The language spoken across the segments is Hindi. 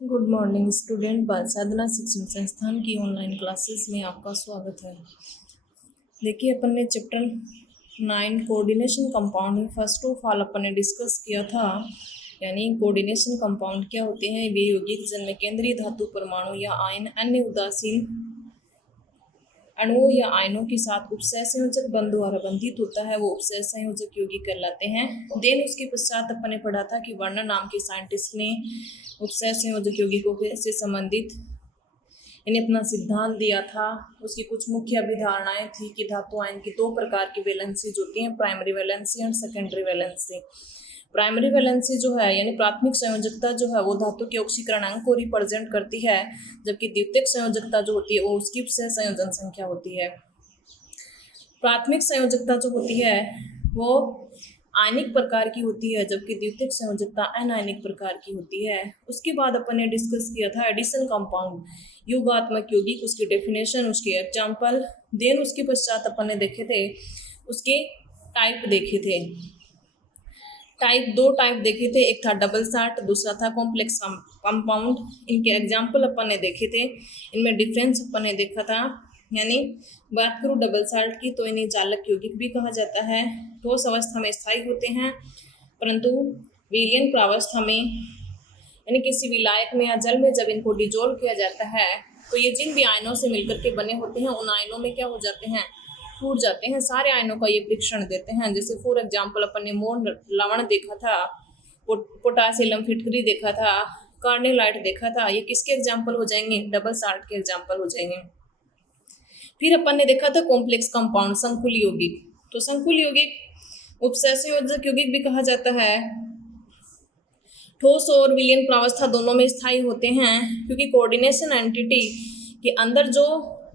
Good morning student. बाल साधना शिक्षण संस्थान की ऑनलाइन क्लासेस में आपका स्वागत है। देखिए, अपन ने chapter 9 coordination compound first of all अपन ने डिस्कस किया था। यानी कोऑर्डिनेशन कंपाउंड क्या होते हैं? वे यौगिक जिनमें केंद्रीय धातु परमाणु या आयन अन्य उदासीन अणुओं या आयनों के साथ उपसह संयोजक बंध द्वारा बंधित होता है, वो उपसह संयोजक यौगिक कहलाते हैं। देन उसके पश्चात अपन ने पढ़ा था कि वर्नर नाम के साइंटिस्ट ने उपसह संयोजक यौगिकों से संबंधित इन्हें अपना सिद्धांत दिया था। उसकी कुछ मुख्य अभिधारणाएं थी कि धातु आयन की दो प्रकार की वैलेंसीज होती हैं, प्राइमरी वैलेंसी और सेकेंडरी वैलेंसी। प्राइमरी वैलेंसी जो है यानी प्राथमिक संयोजकता जो है वो धातु के ऑक्सीकरणांक को रिप्रेजेंट करती है, जबकि द्वितीयक संयोजकता जो होती है वो उसकी सह संयोजन संख्या होती है। प्राथमिक संयोजकता जो होती है वो आयनिक प्रकार की होती है, जबकि द्वितीयक संयोजकता अनायनिक प्रकार की होती है। उसके बाद अपन ने डिस्कस किया था एडिशन कंपाउंड, योगात्मक यौगिक, उसकी डेफिनेशन, उसके एग्जाम्पल। देन उसके पश्चात अपन ने देखे थे उसके टाइप देखे थे। दो टाइप देखे थे, एक था डबल साल्ट, दूसरा था कॉम्प्लेक्स कंपाउंड। इनके एग्जाम्पल अपन ने देखे थे, इनमें डिफरेंस अपन ने देखा था। यानी बात करूँ डबल साल्ट की तो इन्हें चालक यौगिक भी कहा जाता है। ठोस अवस्था में स्थायी होते हैं, परंतु विलयन प्रावस्था में यानी किसी विलायक में या जल में जब इनको डिजोल्व किया जाता है तो ये जिन भी आयनों से मिलकर के बने होते हैं उन आयनों में क्या हो जाते हैं, टूट जाते हैं। सारे आयनों का ये परीक्षण देते हैं। जैसे फॉर एग्जाम्पल अपन ने मोर लवण देखा था, पोटासियम फिटकरी देखा था, कार्नेलाइट देखा था। ये किसके एग्जाम्पल हो जाएंगे? डबल साल्ट के एग्जाम्पल हो जाएंगे। फिर अपन ने देखा था कॉम्प्लेक्स कंपाउंड, संकुल यौगिक। तो संकुल यौगिक उपसह संयोजक यौगिक भी कहा जाता है। ठोस और विलयन प्रावस्था दोनों में स्थायी होते हैं, क्योंकि कोऑर्डिनेशन एंटिटी के अंदर जो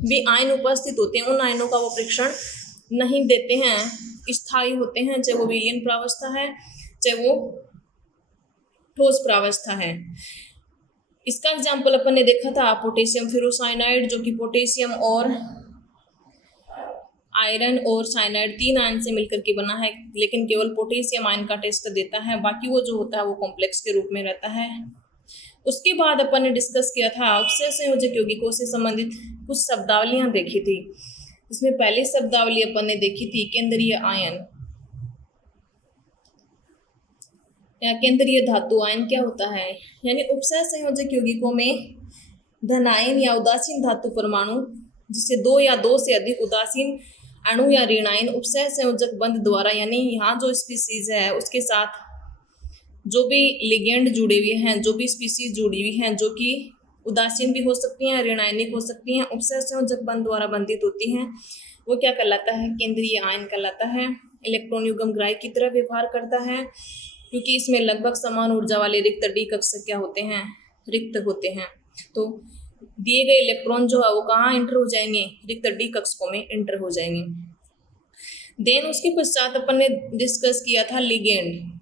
भी आयन उपस्थित होते हैं उन आयनों का वो परीक्षण नहीं देते हैं, स्थायी होते हैं, चाहे वो विलयन प्रावस्था है चाहे वो ठोस प्रावस्था है। इसका एग्जाम्पल अपन ने देखा था पोटेशियम फेरोसाइनाइड, जो कि पोटेशियम और आयरन और साइनाइड 3 आयन से मिलकर के बना है, लेकिन केवल पोटेशियम आयन का टेस्ट देता है, बाकी वो जो होता है वो कॉम्प्लेक्स के रूप में रहता है। उसके बाद अपन ने डिस्कस किया था उपसह संयोजक यौगिकों से संबंधित कुछ शब्दावलियां देखी थी। इसमें पहली शब्दावली अपन ने देखी थी केंद्रीय आयन या केंद्रीय धातु आयन क्या होता है। यानी उपसह संयोजक यौगिकों में धनायन या उदासीन धातु परमाणु, जिससे दो या दो से अधिक उदासीन अणु या ऋणायन उपसह संयोजक बंध द्वारा, यानी यहाँ जो स्पीसीज है उसके साथ जो भी लिगेंड जुड़े हुए हैं, जो भी स्पीसीज जुड़ी हुई हैं, जो कि उदासीन भी हो सकती हैं, ऋणायनिक हो सकती हैं, उपसह संयोजक बंध द्वारा बंधित होती हैं, वो क्या कहलाता है? केंद्रीय आयन कहलाता है। इलेक्ट्रॉन युग्म ग्राही की तरह व्यवहार करता है, क्योंकि इसमें लगभग समान ऊर्जा वाले रिक्त डी कक्षक क्या होते हैं? रिक्त होते हैं। तो दिए गए इलेक्ट्रॉन जो है वो कहाँ इंटर हो जाएंगे? रिक्त डी कक्षकों में इंटर हो जाएंगे। देन उसके पश्चात अपन ने डिस्कस किया था लिगेंड।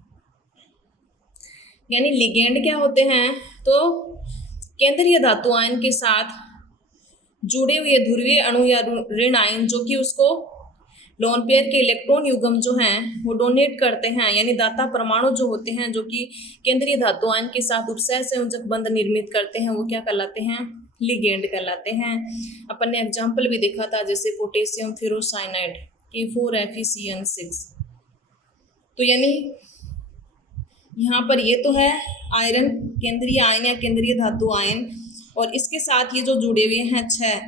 यानी लिगेंड क्या होते हैं? तो केंद्रीय धातु आयन के साथ जुड़े हुए ध्रुवीय अणु या ऋण आयन, जो कि उसको लोन पेयर के इलेक्ट्रॉन युग्म जो हैं वो डोनेट करते हैं, यानी दाता परमाणु जो होते हैं जो कि केंद्रीय धातु आयन के साथ उपसह संयोजक बंध निर्मित करते हैं, वो क्या कहलाते हैं? लिगेंड कहलाते हैं। अपन ने एग्जाम्पल भी देखा था, जैसे पोटेशियम फेरोसाइनाइड K4FeCN6। तो यानी यहाँ पर ये तो है आयरन केंद्रीय आयन या केंद्रीय धातु आयन, और इसके साथ ये जो जुड़े हुए हैं 6,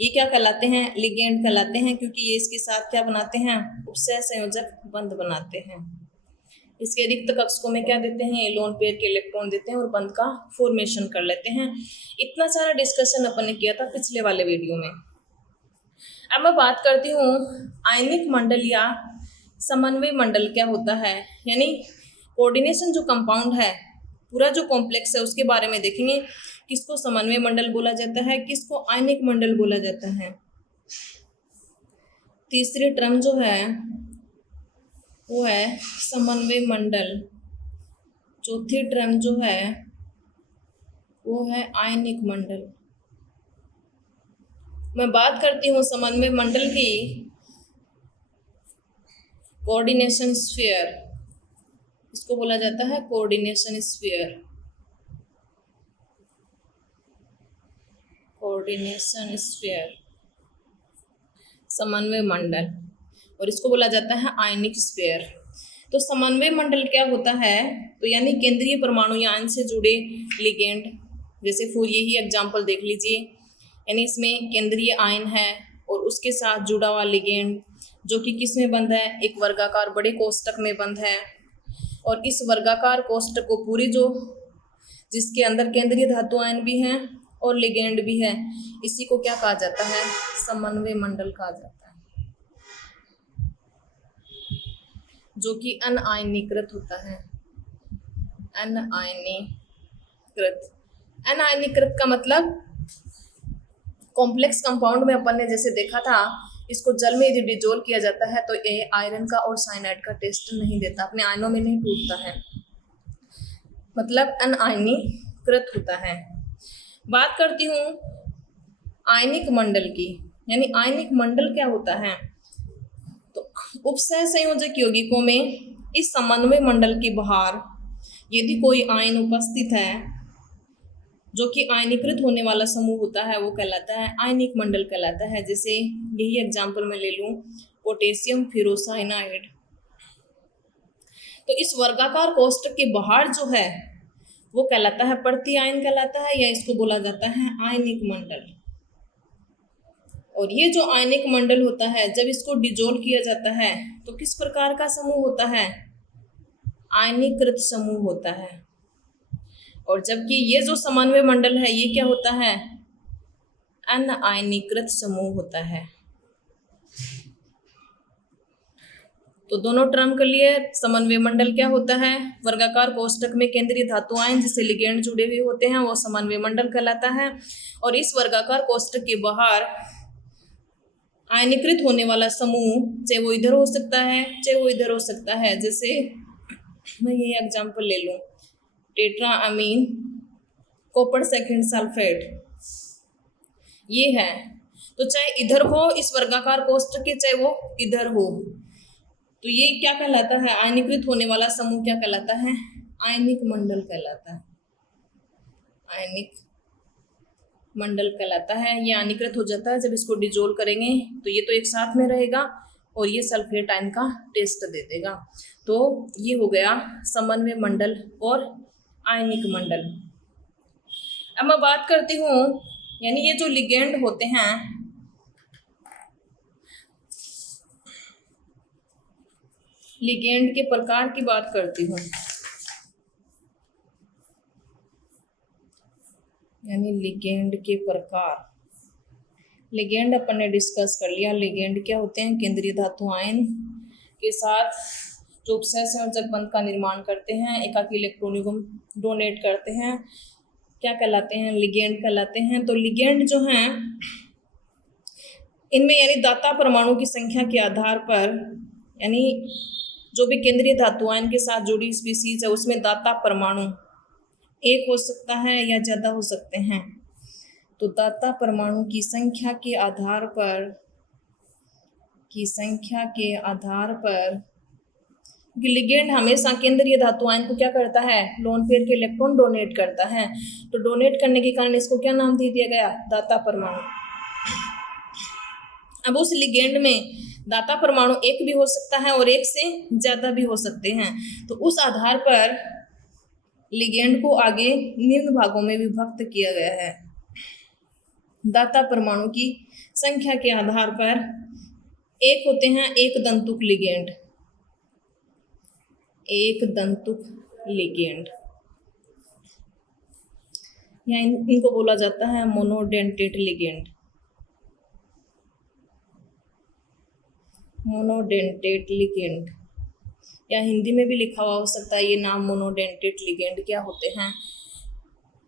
ये क्या कहलाते हैं? लिगेंड कहलाते हैं, क्योंकि ये इसके साथ क्या बनाते हैं? उपसह संयोजक बंध बनाते हैं। इसके रिक्त कक्षकों में क्या देते हैं? लोन पेयर के इलेक्ट्रॉन देते हैं और बंध का फॉर्मेशन कर लेते हैं। इतना सारा डिस्कशन अपन ने किया था पिछले वाले वीडियो में। अब मैं बात करती हूँ आयनिक मंडल या समन्वय मंडल क्या होता है। यानी कोऑर्डिनेशन जो कंपाउंड है, पूरा जो कॉम्प्लेक्स है, उसके बारे में देखेंगे। किसको समन्वय मंडल बोला जाता है, किसको आयनिक मंडल बोला जाता है। तीसरी टर्म जो है वो है समन्वय मंडल, चौथी टर्म जो है वो है आयनिक मंडल। मैं बात करती हूँ समन्वय मंडल की, कोऑर्डिनेशन स्फीयर, इसको बोला जाता है कोऑर्डिनेशन स्फीयर। कोऑर्डिनेशन स्फीयर, समन्वय मंडल, और इसको बोला जाता है आयनिक स्फीयर। तो समन्वय मंडल क्या होता है, तो यानी केंद्रीय परमाणु यान से जुड़े लिगेंड, जैसे फूरिये ही एग्जाम्पल देख लीजिए, यानी इसमें केंद्रीय आयन है और उसके साथ जुड़ा हुआ लिगेंड जो कि किस में बंद है, एक वर्गाकार बड़े कोष्टक में बंद है, और इस वर्गाकार कोष्टक को पूरी जो जिसके अंदर केंद्रीय धातु आयन भी हैं और लिगेंड भी है, इसी को क्या कहा जाता है, समन्वय मंडल कहा जाता है, जो कि अनायनीकृत होता है। अनायनीकृत, अनायनीकृत का मतलब कॉम्प्लेक्स कंपाउंड में अपन ने जैसे देखा था, इसको जल में यदि डिजोल्व किया जाता है तो ये आयरन का और साइनाइड का टेस्ट नहीं देता, अपने आयनों में नहीं टूटता है, मतलब अनायनीकृत होता है। बात करती हूँ आयनिक मंडल की, यानी आयनिक मंडल क्या होता है, तो उपसह संयोजक यौगिकों में इस समन्वय मंडल के बाहर यदि कोई आयन उपस्थित है जो कि आयनीकृत होने वाला समूह होता है, वो कहलाता है आयनिक मंडल कहलाता है। जैसे यही एग्जाम्पल मैं ले लूँ, पोटेशियम फेरोसाइनाइड। तो इस वर्गाकार कोष्टक के बाहर जो है वो कहलाता है प्रति आयन कहलाता है, या इसको बोला जाता है आयनिक मंडल। और ये जो आयनिक मंडल होता है, जब इसको डिजोल्व किया जाता है तो किस प्रकार का समूह होता है, आयनीकृत समूह होता है। और जबकि ये जो समन्वय मंडल है ये क्या होता है, अनायनीकृत समूह होता है। तो दोनों टर्म के लिए समन्वय मंडल क्या होता है, वर्गाकार कोष्टक में केंद्रीय धातु आयन जिससे लिगेंड जुड़े हुए होते हैं वो समन्वय मंडल कहलाता है। और इस वर्गाकार कोष्टक के बाहर आयनीकृत होने वाला समूह चाहे वो इधर हो सकता है चाहे वो इधर हो सकता है। जैसे मैं ये एग्जांपल ले लूँ, tetra amine copper second sulphate, ये है, तो चाहे इधर हो इस वर्गाकार कोष्टक के चाहे वो इधर हो, तो ये क्या कहलाता है, आयनीकृत होने वाला समूह क्या कहलाता है, आयनिक मंडल कहलाता है, आयनिक मंडल कहलाता है। ये आयनीकृत हो जाता है जब इसको डिजोल्व करेंगे तो ये तो एक साथ में रहेगा और ये सल्फेट आयन का टेस्ट दे देगा। तो ये हो गया समन्वय मंडल और आयनिक मंडल। अब मैं बात करती हूँ, यानी ये जो लिगेंड होते हैं, लिगेंड के प्रकार की बात करती हूँ, यानी लिगेंड के प्रकार। लिगेंड अपन ने डिस्कस कर लिया, लिगेंड क्या होते हैं, केंद्रीय धातु आयन के साथ जो उपसह संयोजक बंध का निर्माण करते हैं, एकाकी इलेक्ट्रॉन युग्म डोनेट करते हैं, क्या कहलाते हैं, लिगेंड कहलाते हैं। तो लिगेंड जो हैं इनमें यानी दाता परमाणु की संख्या के आधार पर, यानी जो भी केंद्रीय धातु आयन के साथ जुड़ी स्पीसीज है उसमें दाता परमाणु एक हो सकता है या ज़्यादा हो सकते हैं। तो दाता परमाणु की संख्या के आधार पर लिगेंड हमेशा केंद्रीय धातु आयन को क्या करता है, लोन पेयर के इलेक्ट्रॉन डोनेट करता है। तो डोनेट करने के कारण इसको क्या नाम दे दिया गया, दाता परमाणु। अब उस लिगेंड में दाता परमाणु एक भी हो सकता है और एक से ज़्यादा भी हो सकते हैं। तो उस आधार पर लिगेंड को आगे निम्न भागों में विभक्त किया गया है। दाता परमाणु की संख्या के आधार पर एक होते हैं एक दंतुक लिगेंड, एक दंतुक लिगेंड, या इनको बोला जाता है मोनोडेंटेट लिगेंड, मोनोडेंटेट लिगेंड, या हिंदी में भी लिखा हुआ हो सकता है ये नाम मोनोडेंटेट लिगेंड। क्या होते हैं,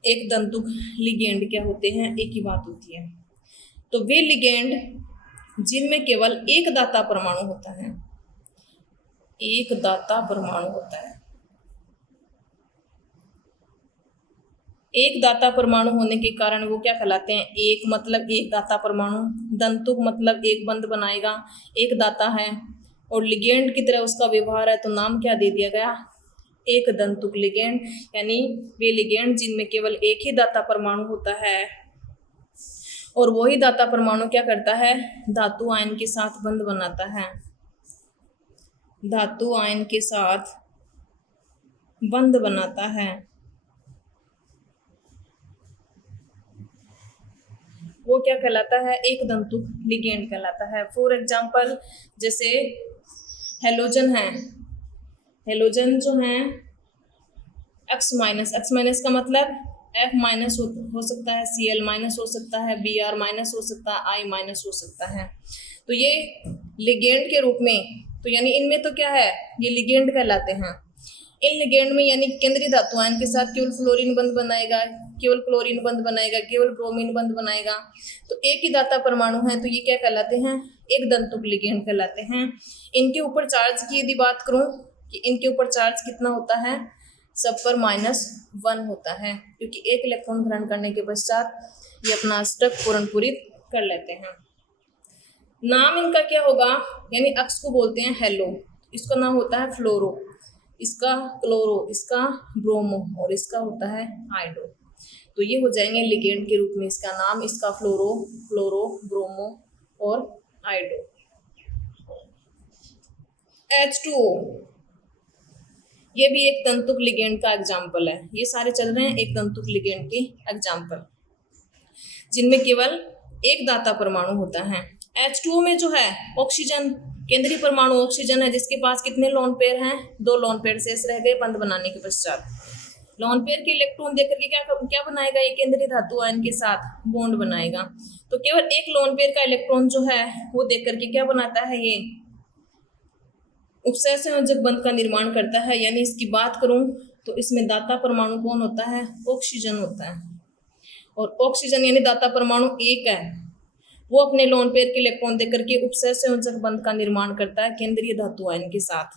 एक दंतुक लिगेंड क्या होते हैं, एक ही बात होती है। तो वे लिगेंड जिनमें केवल एक दाता परमाणु होता है, एक दाता परमाणु होता है, एक दाता परमाणु होने के कारण वो क्या कहलाते हैं, एक मतलब एक दाता परमाणु, दंतुक मतलब एक बंध बनाएगा, एक दाता है, और लिगेंड की तरह उसका व्यवहार है तो नाम क्या दे दिया गया, एक दंतुक लिगेंड। यानी वे लिगेंड जिनमें केवल एक ही दाता परमाणु होता है और वही दाता परमाणु क्या करता है, धातु आयन के साथ बंध बनाता है, धातु आयन के साथ बंध बनाता है। वो क्या कहलाता है, एक दंतुक लिगेंड कहलाता है। फॉर एग्जाम्पल जैसे हेलोजन है, हेलोजन जो है X माइनस का मतलब F माइनस हो सकता है, Cl माइनस हो सकता है, Br माइनस हो सकता है, I माइनस हो सकता है। तो ये लिगेंड के रूप में, तो यानी इनमें तो क्या है, ये लिगेंड कहलाते हैं। इन लिगेंड में यानी केंद्रीय धातु आयन के साथ केवल फ्लोरीन बंध बनाएगा, केवल क्लोरीन बंध बनाएगा, केवल ब्रोमीन बंध बनाएगा। तो एक ही दाता परमाणु है, तो ये क्या कहलाते हैं, एक दंतुक लिगेंड कहलाते हैं। इनके ऊपर चार्ज की यदि बात करूं कि इनके ऊपर चार्ज कितना होता है, सब पर -1 होता है, क्योंकि एक इलेक्ट्रॉन ग्रहण करने के पश्चात ये अपना अष्टक पूर्णपूरित कर लेते हैं। नाम इनका क्या होगा, यानी अक्ष को बोलते हैं हेलो, इसका नाम होता है फ्लोरो, इसका क्लोरो, इसका ब्रोमो और इसका होता है हाइड्रो। तो ये हो जाएंगे लिगेंड के रूप में इसका नाम, इसका फ्लोरो, क्लोरो, ब्रोमो और हाइड्रो। H2O ये भी एक तंतुक लिगेंड का एग्जाम्पल है। ये सारे चल रहे हैं एक तंतुक लिगेंड के एग्जाम्पल, जिनमें केवल एक दाता परमाणु होता है। H2O में जो है ऑक्सीजन, केंद्रीय परमाणु ऑक्सीजन है, जिसके पास कितने लोन पेयर हैं, 2 लोन पेयर शेष रह गए बंध बनाने के पश्चात। लोन पेयर के इलेक्ट्रॉन देकर के क्या बनाएगा, ये केंद्रीय धातु आयन के साथ बॉन्ड बनाएगा। तो केवल एक लोन पेयर का इलेक्ट्रॉन जो है वो देकर के क्या बनाता है, ये उपसय संयोजक बंध का निर्माण करता है। यानी इसकी बात करूं तो इसमें दाता परमाणु कौन होता है, ऑक्सीजन होता है। और ऑक्सीजन यानी दाता परमाणु एक है, वो अपने लोन पेयर के इलेक्ट्रॉन देकर के उपसय संयोजक बंध का निर्माण करता है केंद्रीय धातु आयन के साथ।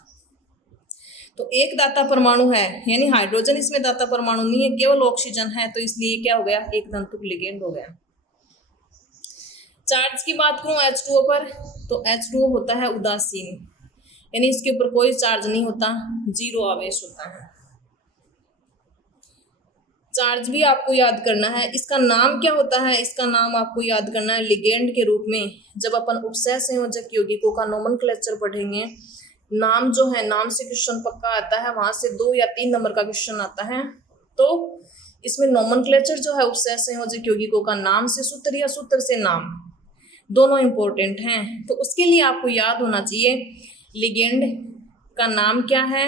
तो एक दाता परमाणु है, यानी हाइड्रोजन इसमें दाता परमाणु नहीं है, केवल ऑक्सीजन है, तो इसलिए क्या हो गया, एक दंतुक लिगेंड हो गया। चार्ज की बात करूं H2O पर, तो H2O होता है उदासीन, यानी इसके ऊपर कोई चार्ज नहीं होता, 0 आवेश होता है। चार्ज भी आपको याद करना है, इसका नाम क्या होता है, इसका नाम आपको याद करना है लिगेंड के रूप में। जब अपन उपसय संयोजक यौगिकों का नोमेनक्लेचर पढ़ेंगे, नाम जो है, नाम से क्वेश्चन पक्का आता है, वहां से 2 या 3 नंबर का क्वेश्चन आता है। तो इसमें नोमेनक्लेचर जो है उपसय संयोजक यौगिकों का नाम से सूत्र या सूत्र से नाम, दोनों इंपॉर्टेंट हैं। तो उसके लिए आपको याद होना चाहिए लिगेंड का नाम क्या है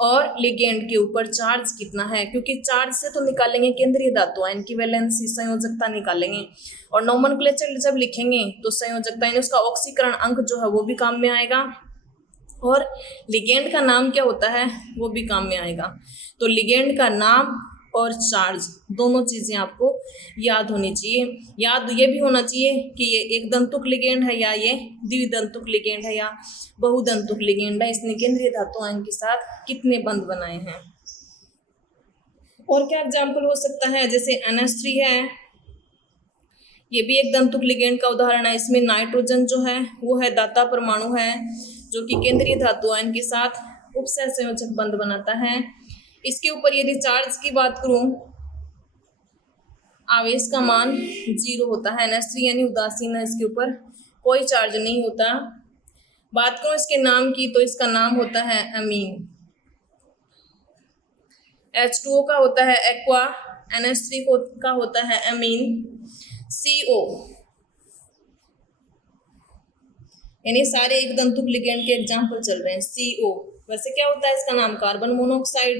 और लिगेंड के ऊपर चार्ज कितना है, क्योंकि चार्ज से तो निकालेंगे केंद्रीय धातु आयन की वैलेंसी, संयोजकता निकालेंगे, और नोमेनक्लेचर जब लिखेंगे तो संयोजकता यानी उसका ऑक्सीकरण अंक जो है वो भी काम में आएगा, और लिगेंड का नाम क्या होता है वो भी काम में आएगा। तो लिगेंड का नाम और चार्ज दोनों चीजें आपको याद होनी चाहिए। याद ये भी होना चाहिए कि ये एक दंतुक लिगेंड है या ये द्विदंतुक लिगेंड है या बहुदंतुक लिगेंड है, इसने केंद्रीय धातु आयन के साथ कितने बंध बनाए हैं। और क्या एग्जाम्पल हो सकता है, जैसे NH3 है, ये भी एक दंतुक लिगेंड का उदाहरण है। इसमें नाइट्रोजन जो है वो है दाता परमाणु है, जो कि केंद्रीय धातु आयन के साथ उपसय संयोजक बंध बनाता है। इसके ऊपर यदि चार्ज की बात करूं, आवेश का मान 0 होता है। NH3 यानी उदासीन है, इसके ऊपर कोई चार्ज नहीं होता। बात करूं इसके नाम की, तो इसका नाम होता है अमीन। H2O का होता है एक्वा, NH3 का होता है अमीन। CO यानी सारे एक दंतुक लिगेंड के एग्जाम्पल चल रहे हैं। CO वैसे क्या होता है, इसका नाम कार्बन मोनोऑक्साइड,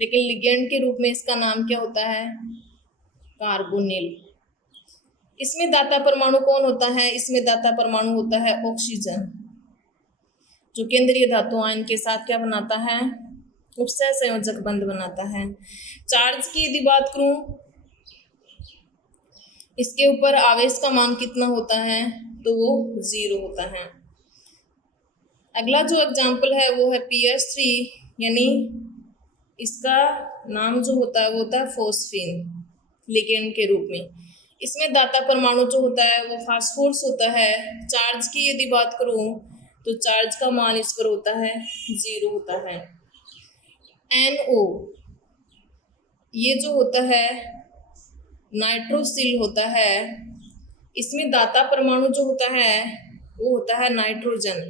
लेकिन लिगेंड के रूप में इसका नाम क्या होता है, कार्बोनिल। इसमें दाता परमाणु कौन होता है, इसमें दाता परमाणु होता है ऑक्सीजन, जो केंद्रीय धातु आयन के साथ क्या बनाता है, उपसय संयोजक बंध बनाता है। चार्ज की यदि बात करूं, इसके ऊपर आवेश का मान कितना होता है, तो वो 0 होता है। अगला जो एग्जाम्पल है वो है PH3, यानी इसका नाम जो होता है वो होता है फोस्फीन, लिगेंड के रूप में। इसमें दाता परमाणु जो होता है वो फास्फोरस होता है। चार्ज की यदि बात करूं तो चार्ज का मान इस पर होता है 0 होता है। NO ये जो होता है नाइट्रोसिल होता है, इसमें दाता परमाणु जो होता है वो होता है नाइट्रोजन।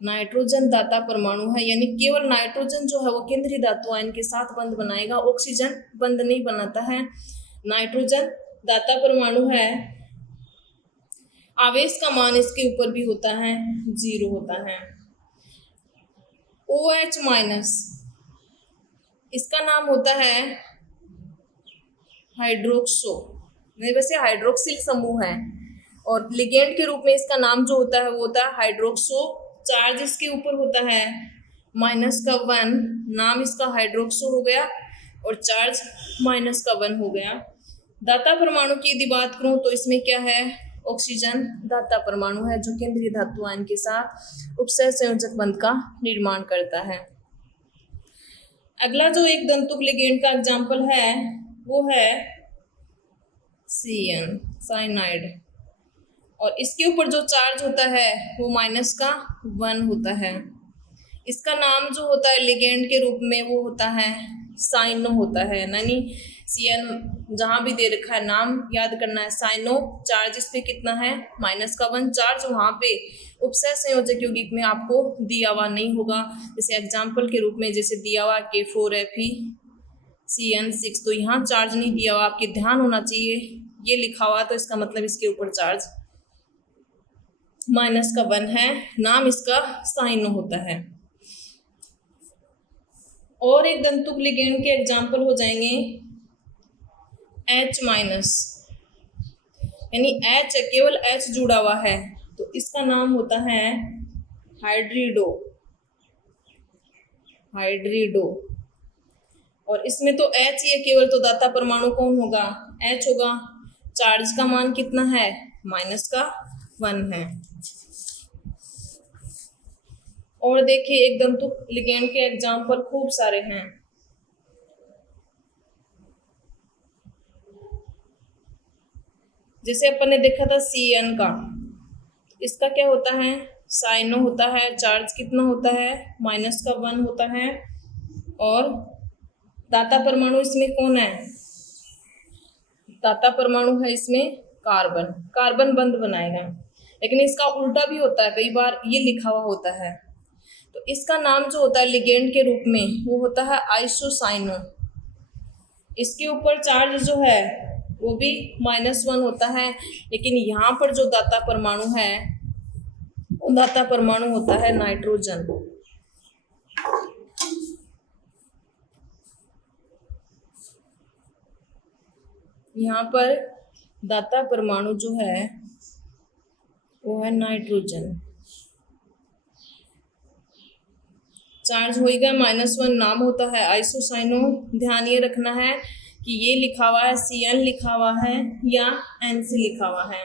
नाइट्रोजन दाता परमाणु है, यानी केवल नाइट्रोजन जो है वो केंद्रीय धातु आयन के साथ बंध बनाएगा, ऑक्सीजन बंध नहीं बनाता है। नाइट्रोजन दाता परमाणु है। आवेश का मान इसके ऊपर भी होता है 0 होता है। OH माइनस, इसका नाम होता है हाइड्रोक्सो, नहीं वैसे हाइड्रोक्सिल समूह है, और लिगेंड के रूप में इसका नाम जो होता है वो होता है हाइड्रोक्सो। चार्ज इसके ऊपर होता है -1, नाम इसका हाइड्रोक्सो हो गया और चार्ज -1 हो गया। दाता परमाणु की यदि बात करूं तो इसमें क्या है, ऑक्सीजन दाता परमाणु है जो केंद्रीय धातु आयन के साथ उपसह संयोजक बंध का निर्माण करता है। अगला जो एक दंतुक लिगेंड का एग्जाम्पल है वो है CN साइनाइड, और इसके ऊपर जो चार्ज होता है वो -1 होता है। इसका नाम जो होता है लिगेंड के रूप में वो होता है साइनो होता है, यानी CN जहाँ भी दे रखा है नाम याद करना है साइनो। चार्ज इस पे कितना है -1, चार्ज वहाँ पे उपसह संयोजक यौगिक में आपको दिया हुआ नहीं होगा, जैसे एग्जाम्पल के रूप में जैसे दिया हुआ K4Fe CN6, तो यहाँ चार्ज नहीं दिया हुआ, आपके ध्यान होना चाहिए ये लिखा हुआ तो इसका मतलब इसके ऊपर चार्ज -1 है, नाम इसका साइनो होता है। और एक दंतुक लिगेंड के एग्जाम्पल हो जाएंगे H-, यानी H केवल H जुड़ा हुआ है तो इसका नाम होता है हाइड्रिडो। और इसमें तो H ही है केवल, तो दाता परमाणु कौन होगा, H होगा। चार्ज का मान कितना है -1 है। और देखिए एक दंतुक लिगेंड के एग्जाम्पल खूब सारे हैं। जैसे अपन ने देखा था CN का, इसका क्या होता है साइनो होता है, चार्ज कितना होता है -1 होता है। और दाता परमाणु इसमें कौन है, दाता परमाणु है इसमें कार्बन बंध बनाएगा, लेकिन इसका उल्टा भी होता है, कई बार ये लिखा हुआ होता है। तो इसका नाम जो होता है लिगेंड के रूप में वो होता है आइसोसाइनो। इसके ऊपर चार्ज जो है वो भी -1 होता है, लेकिन यहाँ पर जो दाता परमाणु है वो दाता परमाणु होता है नाइट्रोजन। यहाँ पर दाता परमाणु जो है वो है नाइट्रोजन। चार्ज होएगा -1, नाम होता है आइसोसाइनो। ध्यान ये रखना है कि ये लिखा हुआ है CN लिखा हुआ है या NC लिखा हुआ है।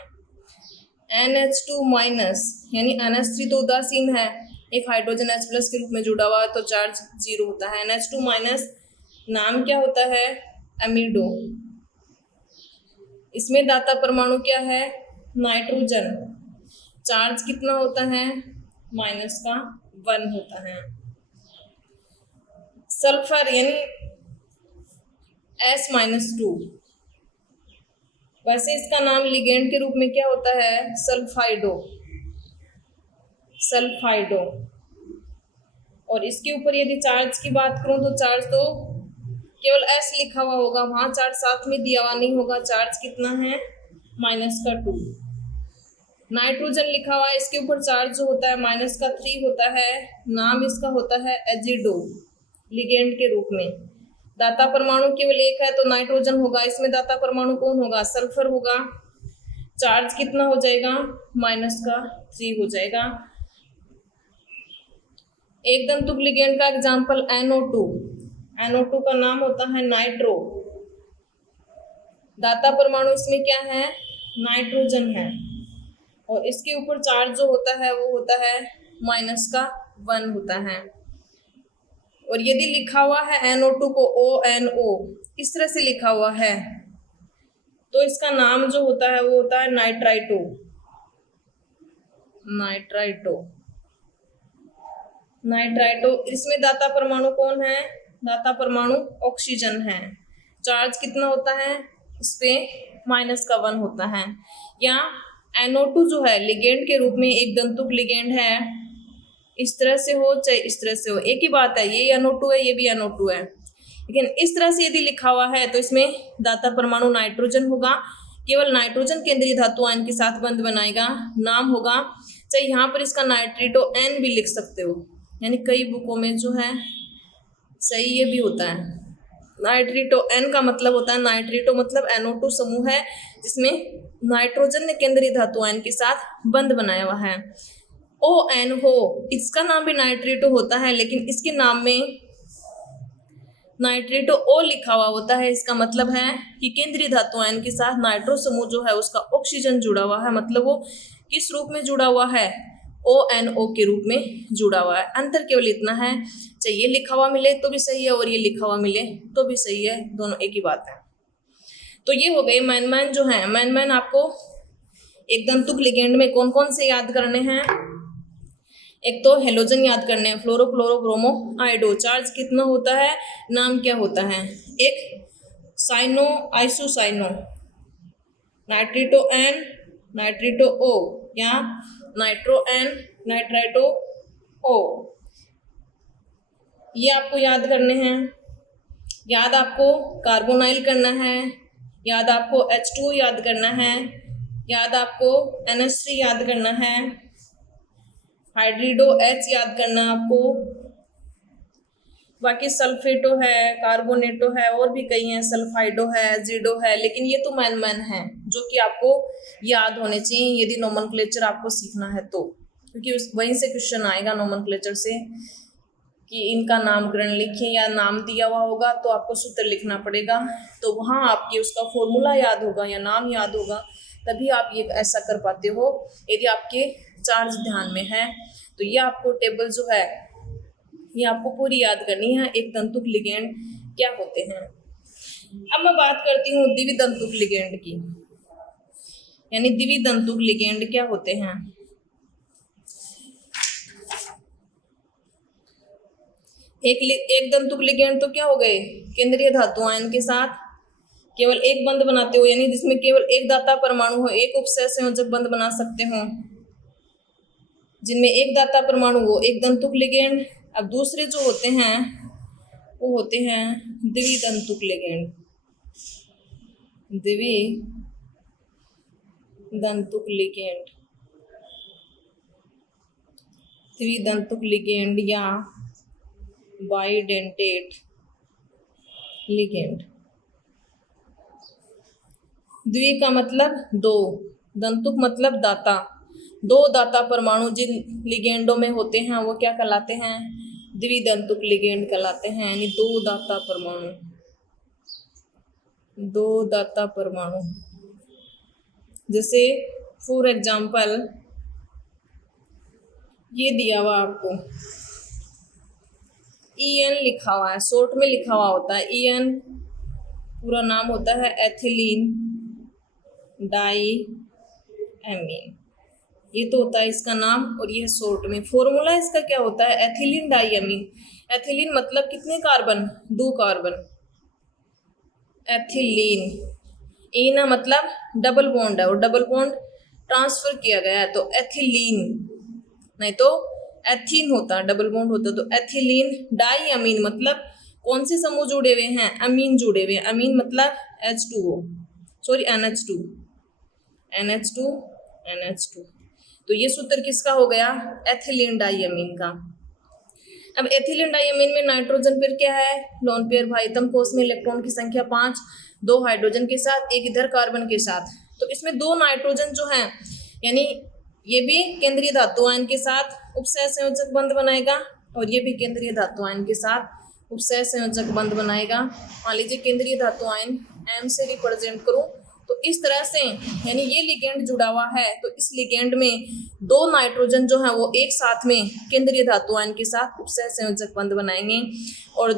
NH2- यानी NH3 तो उदासीन है, एक हाइड्रोजन H+ के रूप में जुड़ा हुआ है तो चार्ज 0 होता है। NH2- नाम क्या होता है एमिडो। इसमें दाता परमाणु क्या है नाइट्रोजन। चार्ज कितना होता है -1 होता है। सल्फर यानी S-2, वैसे इसका नाम लिगेंड के रूप में क्या होता है सल्फाइडो। और इसके ऊपर यदि चार्ज की बात करूं तो चार्ज तो केवल S लिखा हुआ होगा, वहां चार्ज साथ में दिया हुआ नहीं होगा। चार्ज कितना है -2। नाइट्रोजन लिखा हुआ है, इसके ऊपर चार्ज जो होता है -3 होता है। नाम इसका होता है एजिडो लिगेंड के रूप में। दाता परमाणु केवल एक है तो नाइट्रोजन होगा, इसमें दाता परमाणु कौन होगा सल्फर होगा। चार्ज कितना हो जाएगा -3 हो जाएगा। एक दंतुक लिगेंड का एग्जाम्पल NO2 का नाम होता है नाइट्रो। दाता परमाणु इसमें क्या है नाइट्रोजन है, और इसके ऊपर चार्ज जो होता है वो होता है -1 होता है। और यदि लिखा हुआ है NO2 को ONO इस तरह से लिखा हुआ है तो इसका नाम जो होता है वो होता है नाइट्राइटो। इसमें दाता परमाणु कौन है, दाता परमाणु ऑक्सीजन है। चार्ज कितना होता है इस पे माइनस का 1 होता है। या NO2 जो है लिगेंड के रूप में एक दंतुक लिगेंड है, इस तरह से हो चाहे इस तरह से हो, एक ही बात है, ये NO2 है, ये भी NO2 है। लेकिन इस तरह से यदि लिखा हुआ है तो इसमें दाता परमाणु नाइट्रोजन होगा, केवल नाइट्रोजन केंद्रीय धातु आयन के साथ बंध बनाएगा, नाम होगा, चाहे यहाँ पर इसका नाइट्रेटो N भी लिख सकते हो, यानी कई बुकों में जो है सही ये भी होता है। नाइट्रेटो N का मतलब होता है, नाइट्रेटो मतलब NO2 समूह है जिसमें नाइट्रोजन ने केंद्रीय धातु आयन के साथ बंध बनाया हुआ है। ON हो, इसका नाम भी नाइट्रेटो होता है, लेकिन इसके नाम में नाइट्रेटो O लिखा हुआ होता है। इसका मतलब है कि केंद्रीय धातु आयन के साथ नाइट्रो समूह जो है उसका ऑक्सीजन जुड़ा हुआ है, मतलब वो किस रूप में जुड़ा हुआ है, ONO के रूप में जुड़ा हुआ है। अंतर केवल इतना है, चाहे ये लिखा हुआ मिले तो भी सही है और ये लिखा हुआ मिले तो भी सही है, दोनों एक ही बात है। तो ये हो गए मैन जो है। मैन आपको एक दंतुक लिगेंड में कौन कौन से याद करने हैं, एक तो हेलोजन याद करने हैं, फ्लोरो क्लोरो ब्रोमो आइडो, चार्ज कितना होता है, नाम क्या होता है, एक साइनो आइसोसाइनो, नाइट्रेटो N नाइट्रेटो O या नाइट्रो N नाइट्रेटो O, ये आपको याद करने हैं। याद आपको कार्बोनाइल करना है, याद आपको H2O याद करना है, याद आपको NH3 याद करना है, हाइड्रिडो H याद करना है आपको, बाकी सल्फेटो है, कार्बोनेटो है, और भी कई हैं, सल्फाइडो है, एजिडो है, लेकिन ये तो मैन है जो कि आपको याद होने चाहिए यदि नोमेनक्लेचर आपको सीखना है तो, क्योंकि वहीं से क्वेश्चन आएगा नोमेनक्लेचर से कि इनका नामकरण लिखें, या नाम दिया हुआ होगा तो आपको सूत्र लिखना पड़ेगा, तो वहाँ आपकी उसका फॉर्मूला याद होगा या नाम याद होगा, तभी आप ये ऐसा कर पाते हो। यदि आपके चार्ज ध्यान में है तो ये आपको टेबल जो है ये आपको पूरी याद करनी है, एक दंतुक लिगेंड क्या होते हैं। अब मैं बात करती हूँ द्विदंतुक लिगेंड की, यानी द्विदंतुक लिगेंड क्या होते हैं। एक दंतुक लिगेंड तो क्या हो गए, केंद्रीय धातु आयन के साथ केवल एक बंध बनाते हो, यानी जिसमें केवल एक दाता परमाणु हो, एक उपसह संयोजक बंध बना सकते हो, जिनमें एक दाता परमाणु हो, एक दंतुक लिगेंड। अब दूसरे जो होते हैं वो होते हैं द्विदंतुक लिगेंड, द्विदंतुक लिगेंड, द्विदंतुक लिगेंड या बाइडेंटेट लिगेंड। द्वि का मतलब दो, दंतुक मतलब दाता, दो दाता परमाणु जिन लिगेंडों में होते हैं वो क्या कहलाते हैं, द्विदंतुक लिगेंड कहलाते हैं, यानी दो दाता परमाणु, दो दाता परमाणु। जैसे फॉर एग्जाम्पल ये दिया हुआ आपको EN लिखा हुआ है, शॉर्ट में लिखा हुआ होता है EN, पूरा नाम होता है एथिलीन डाई एमीन, ये तो होता है इसका नाम, और ये शॉर्ट में। फॉर्मूला इसका क्या होता है, एथिलीन डाई एमीन। एथिलीन मतलब कितने कार्बन, 2 कार्बन, एथिलीन। इना मतलब डबल बॉन्ड है और डबल बॉन्ड ट्रांसफर किया गया है, तो एथिलीन, नहीं तो एथीन होता, डबल बॉन्ड होता, तो एथिलीन डाई अमीन मतलब कौन से समूह जुड़े हुए हैं, अमीन जुड़े हुए हैं। अमीन मतलब H2O, सॉरी NH2, तो ये सूत्र किसका हो गया, एथिलीन डाई अमीन का। अब एथिलीन डाई अमीन में नाइट्रोजन पेयर क्या है, लोन पेयर भाइतम कोष में इलेक्ट्रॉन की संख्या 5, 2 हाइड्रोजन के साथ, एक इधर कार्बन के साथ, तो इसमें 2 नाइट्रोजन जो है, यानी ये भी केंद्रीय धातु आयन के साथ उपसह संयोजक बंध बनाएगा और ये भी केंद्रीय धातु आयन के साथ उपसह संयोजक बंध बनाएगा। मान लीजिए केंद्रीय धातु आयन M से रिप्रेजेंट करूं तो इस तरह से, यानी ये लिगेंड जुड़ा हुआ है, तो इस लिगेंड में 2 नाइट्रोजन जो है वो एक साथ में केंद्रीय धातु आयन के साथ उपसह संयोजक बंध बनाएंगे, और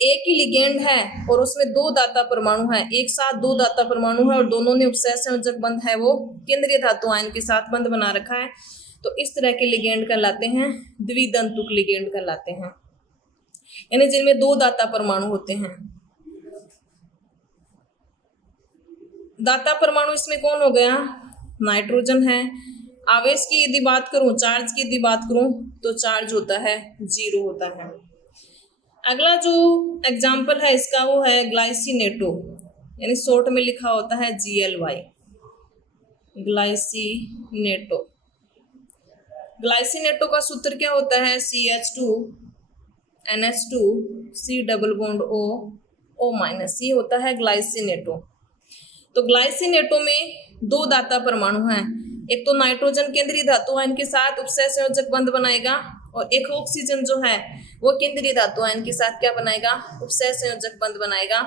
एक ही लिगेंड है और उसमें 2 दाता परमाणु है, एक साथ 2 दाता परमाणु है और दोनों ने उपसह संयोजक बंध है वो केंद्रीय धातु आयन के साथ बंध बना रखा है, तो इस तरह के लिगेंड कहलाते हैं द्विदंतुक लिगेंड कहलाते हैं, यानी जिनमें 2 दाता परमाणु होते हैं। दाता परमाणु इसमें कौन हो गया, नाइट्रोजन है। आवेश की यदि बात करूं, चार्ज की यदि बात करूं तो चार्ज होता है 0 होता है। अगला जो एग्जाम्पल है इसका वो है ग्लाइसिनेटो, यानी शॉर्ट में लिखा होता है GLY, ग्लाइसिनेटो। ग्लाइसिनेटो का सूत्र क्या होता है, CH2NH2 C double bond O ये होता है ग्लाइसिनेटो। तो ग्लाइसिनेटो में 2 दाता परमाणु हैं, एक तो नाइट्रोजन केंद्रीय धातु आयन के साथ उपसह संयोजक बंध बनाएगा और एक ऑक्सीजन जो है वो केंद्रीय धातु आयन के साथ क्या बनाएगा, उपसह संयोजक बंध बनाएगा।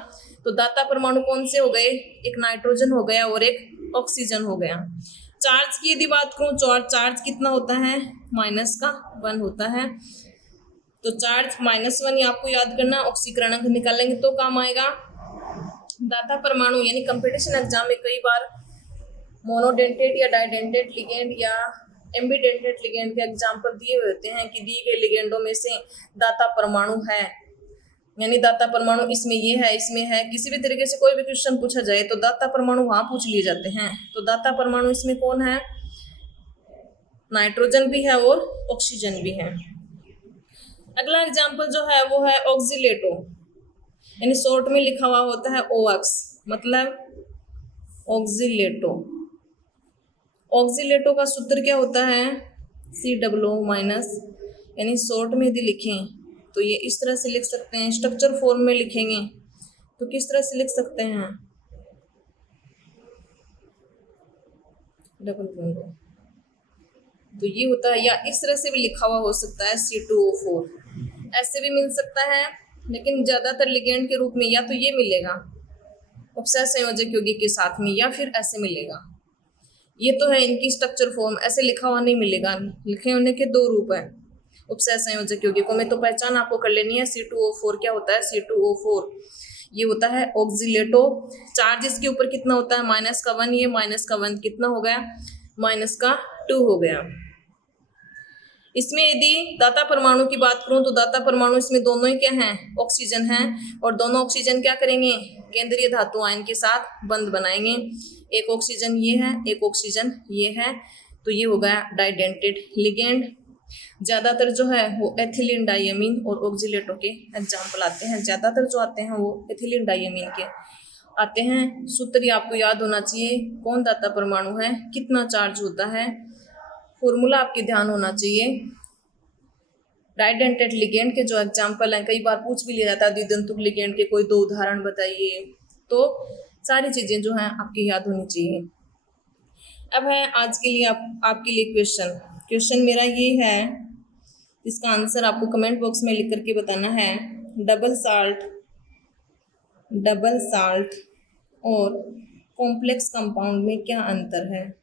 तो दाता परमाणु कौन से हो गए, एक नाइट्रोजन हो गया और एक ऑक्सीजन हो गया। चार्ज की यदि बात करूं, चार्ज कितना होता है, -1 होता है। तो चार्ज -1 ये आपको याद करना, ऑक्सीकरण निकालेंगे तो काम आएगा। दाता परमाणु यानी कंपटीशन एग्जाम में कई बार मोनोडेंटेट या डाइडेंटेट लिगेंड या एम्बीडेंटेट लिगेंड के एग्जाम्पल दिए हुए होते हैं कि दिए गए लिगेंडों में से दाता परमाणु है, यानी दाता परमाणु इसमें ये है, इसमें है। किसी भी तरीके से कोई भी क्वेश्चन पूछा जाए तो दाता परमाणु वहां पूछ लिए जाते हैं। तो दाता परमाणु इसमें कौन है, नाइट्रोजन भी है और ऑक्सीजन भी है। अगला एग्जाम्पल जो है वो है ऑक्सीलेटो, यानी शॉर्ट में लिखा हुआ होता है OX, मतलब ऑक्सीलेटो। ऑक्सीलेटो का सूत्र क्या होता है, COO-, यानी शॉर्ट में यदि लिखें तो ये इस तरह से लिख सकते हैं। स्ट्रक्चर फॉर्म में लिखेंगे तो किस तरह से लिख सकते हैं, डबल बॉन्ड। तो ये होता है, या इस तरह से भी लिखा हुआ हो सकता है C2O4, ऐसे भी मिल सकता है, लेकिन ज्यादातर लिगेंड के रूप में या तो ये मिलेगा उपसह संयोजक यौगिक के साथ में, या फिर ऐसे मिलेगा। ये तो है इनकी स्ट्रक्चर फॉर्म, ऐसे लिखा हुआ नहीं मिलेगा। लिखे होने के 2 रूप है उपसह संयोजक यौगिकों में, तो पहचान आपको कर लेनी है। C2O4 क्या होता है, C2O4 ये होता है ऑक्सीलेटो। चार्ज इसके ऊपर कितना होता है, -1, ये -1 कितना हो गया, -2 हो गया। इसमें यदि दाता परमाणु की बात करूं तो दाता परमाणु इसमें दोनों ही क्या हैं, ऑक्सीजन हैं, और दोनों ऑक्सीजन क्या करेंगे, केंद्रीय धातु आयन के साथ बंध बनाएंगे। एक ऑक्सीजन ये है, एक ऑक्सीजन ये है, तो ये हो गया डाइडेंटेट लिगेंड। ज्यादातर जो है वो एथिलीन डाइअमीन और ऑक्सीलेटो के एग्जाम्पल आते हैं, ज्यादातर जो आते हैं वो एथिलीन डाइअमीन के आते हैं। सूत्र ही आपको याद होना चाहिए, कौन दाता परमाणु है, कितना चार्ज होता है, फॉर्मूला आपके ध्यान होना चाहिए। डाइडेंटेट लिगेंड के जो एग्जाम्पल हैं, कई बार पूछ भी लिया जाता है द्विदंतुक लिगेंड के कोई 2 उदाहरण बताइए, तो सारी चीजें जो हैं आपकी याद होनी चाहिए। अब है आज के लिए आपके लिए क्वेश्चन मेरा ये है, इसका आंसर आपको कमेंट बॉक्स में लिख करके बताना है। डबल साल्ट और कॉम्प्लेक्स कंपाउंड में क्या अंतर है,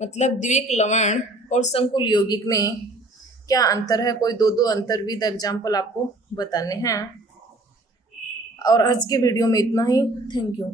मतलब द्विक लवण और संकुल यौगिक में क्या अंतर है, कोई 2 अंतर विद एग्जाम्पल आपको बताने हैं। और आज के वीडियो में इतना ही, थैंक यू।